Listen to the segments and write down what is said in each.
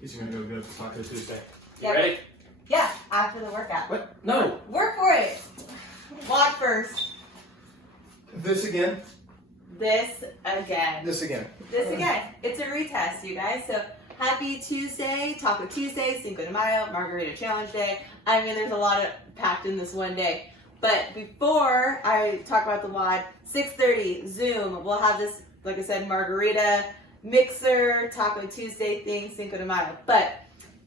He's gonna go good for Taco Tuesday. You Yep. ready? Yeah, after the workout. What? No. Work for it. WOD first. This again. This again. This again. This again. It's a retest, you guys. So happy Tuesday, Taco Tuesday, Cinco de Mayo, Margarita Challenge Day. I mean, there's a lot of packed in this one day. But before I talk about the WOD, 6:30 Zoom. We'll have this, like I said, Margarita mixer Taco Tuesday thing, Cinco de Mayo. But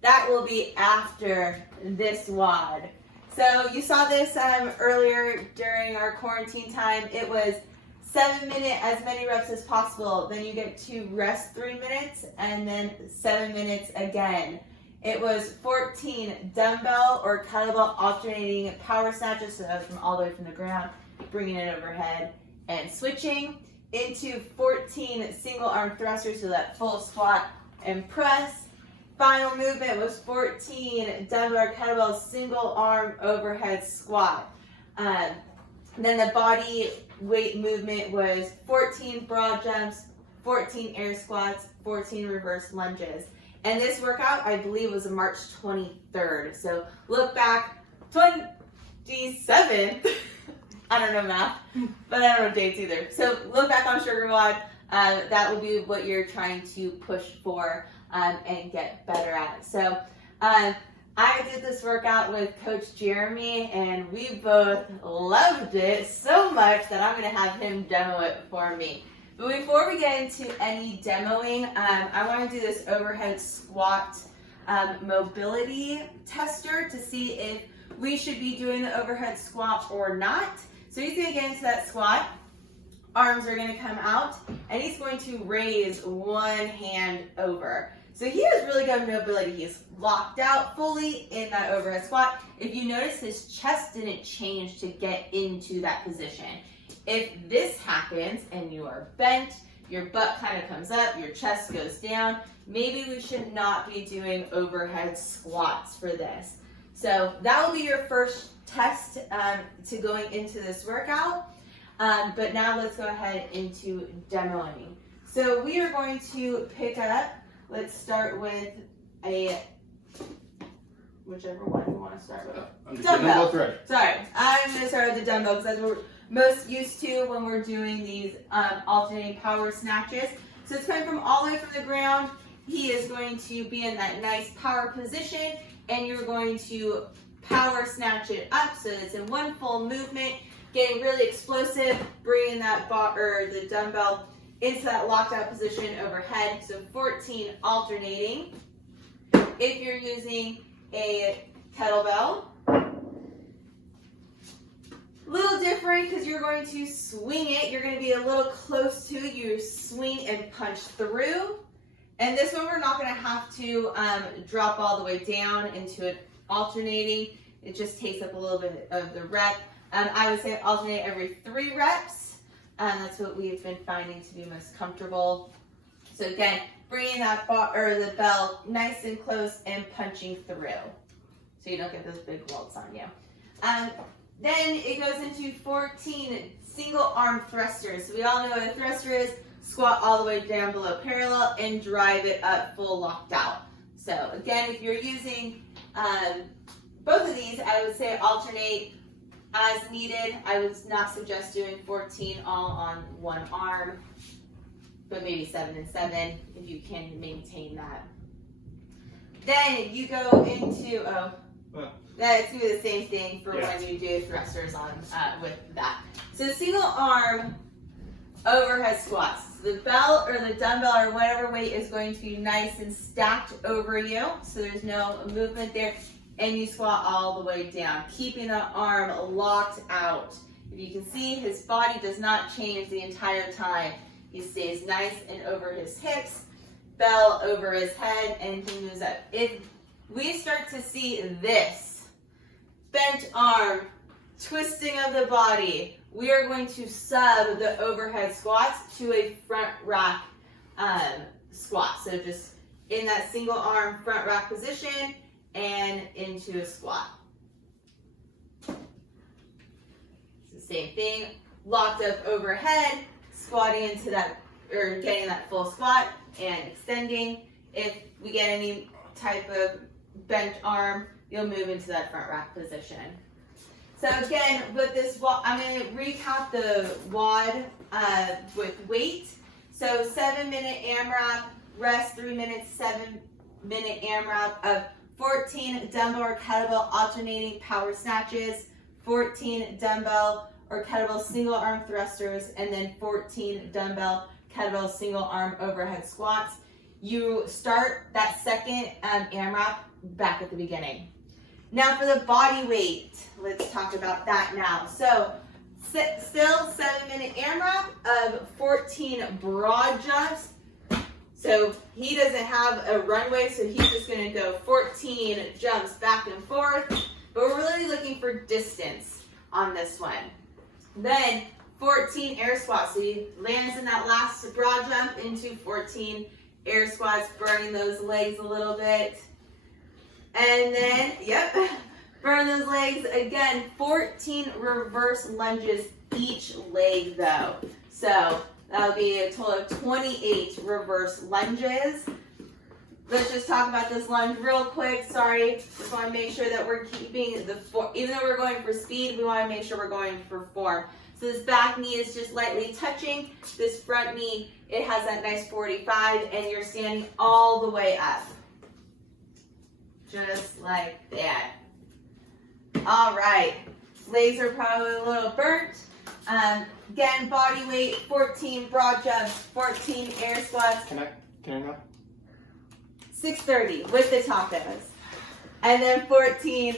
that will be after this WOD. So you saw this earlier during our quarantine time. It was 7 minutes, as many reps as possible. Then you get to rest 3 minutes and then 7 minutes again. It was 14 dumbbell or kettlebell alternating power snatches. So that was from all the way from the ground, bringing it overhead and switching into 14 single arm thrusters. So that full squat and press. Final movement was 14 dumbbell or kettlebell single arm overhead squat. Then the body weight movement was 14 broad jumps, 14 air squats, 14 reverse lunges. And this workout, I believe, was March 23rd. So look back, 27th. I don't know math, but I don't know dates either. So look back on Sugar WOD. That would be what you're trying to push for and get better at. So I did this workout with Coach Jeremy, and we both loved it so much that I'm going to have him demo it for me. But before we get into any demoing, I want to do this overhead squat mobility tester to see if we should be doing the overhead squat or not. So he's going to get into that squat. Arms are going to come out, and he's going to raise one hand over. So he has really good mobility. He's locked out fully in that overhead squat. If you notice, his chest didn't change to get into that position. If this happens and you are bent, your butt kind of comes up, your chest goes down, maybe we should not be doing overhead squats for this. So that will be your first test to going into this workout. But now let's go ahead into demoing. So we are going to pick up, let's start with whichever one you want to start with. Dumbbell. Sorry, I'm going to start with the dumbbell because that's what we're most used to when we're doing these alternating power snatches. So it's coming from all the way from the ground. He is going to be in that nice power position, and you're going to power snatch it up so it's in one full movement, getting really explosive, bringing that the dumbbell into that locked out position overhead. So 14 alternating. If you're using a kettlebell, little different because you're going to swing it. You're going to be a little close to it. You swing and punch through. And this one we're not going to have to drop all the way down into it alternating. It just takes up a little bit of the rep. I would say alternate every 3 reps. That's what we've been finding to be most comfortable. So again, bringing that the bell nice and close and punching through, so you don't get those big welts on you. Then it goes into 14 single arm thrusters. So we all know what a thruster is. Squat all the way down below parallel and drive it up full locked out. So again, if you're using both of these, I would say alternate as needed. I would not suggest doing 14 all on one arm, but maybe 7 and 7 if you can maintain that. Then you go into, it's going to be the same thing for when you do thrusters on with that. So single arm overhead squats. So the bell or the dumbbell or whatever weight is going to be nice and stacked over you, so there's no movement there, and you squat all the way down, keeping the arm locked out. If you can see, his body does not change the entire time. He stays nice and over his hips, bell over his head, and he moves up. If we start to see this bent arm, twisting of the body, we are going to sub the overhead squats to a front rack squat. So just in that single arm front rack position and into a squat. It's the same thing, locked up overhead, squatting into that, or getting that full squat and extending. If we get any type of bench arm, you'll move into that front rack position. So again, with this WOD, I'm going to recap the WOD with weight. So 7-minute AMRAP, rest 3 minutes, 7-minute AMRAP of 14 dumbbell or kettlebell alternating power snatches, 14 dumbbell or kettlebell single arm thrusters, and then 14 dumbbell kettlebell single arm overhead squats. You start that second AMRAP back at the beginning. Now for the body weight, let's talk about that now. So still 7-minute AMRAP of 14 broad jumps. So he doesn't have a runway, so he's just gonna go 14 jumps back and forth, but we're really looking for distance on this one. Then 14 air squats, so he lands in that last broad jump into 14 air squats, burning those legs a little bit. And then, yep, burn those legs again, 14 reverse lunges each leg though. So that'll be a total of 28 reverse lunges. Let's just talk about this lunge real quick. Sorry, just want to make sure that we're keeping the form. Even though we're going for speed, we want to make sure we're going for form. So this back knee is just lightly touching. This front knee, it has that nice 45, and you're standing all the way up. Just like that. All right, legs are probably a little burnt. Again, body weight, 14 broad jumps, 14 air squats. Can I know? 630 with the tacos. And then 14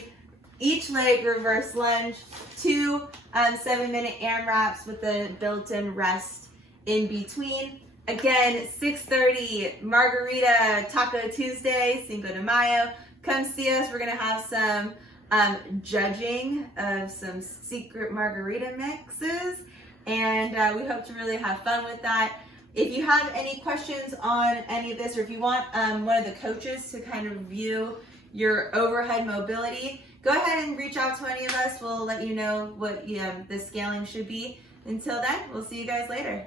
each leg reverse lunge, 2 7-minute AMRAPs with the built-in rest in between. Again, 6:30 Margarita Taco Tuesday, Cinco de Mayo. Come see us. We're gonna have some judging of some secret margarita mixes, and we hope to really have fun with that. If you have any questions on any of this, or if you want one of the coaches to kind of review your overhead mobility, go ahead and reach out to any of us. We'll let you know what the scaling should be. Until then, we'll see you guys later.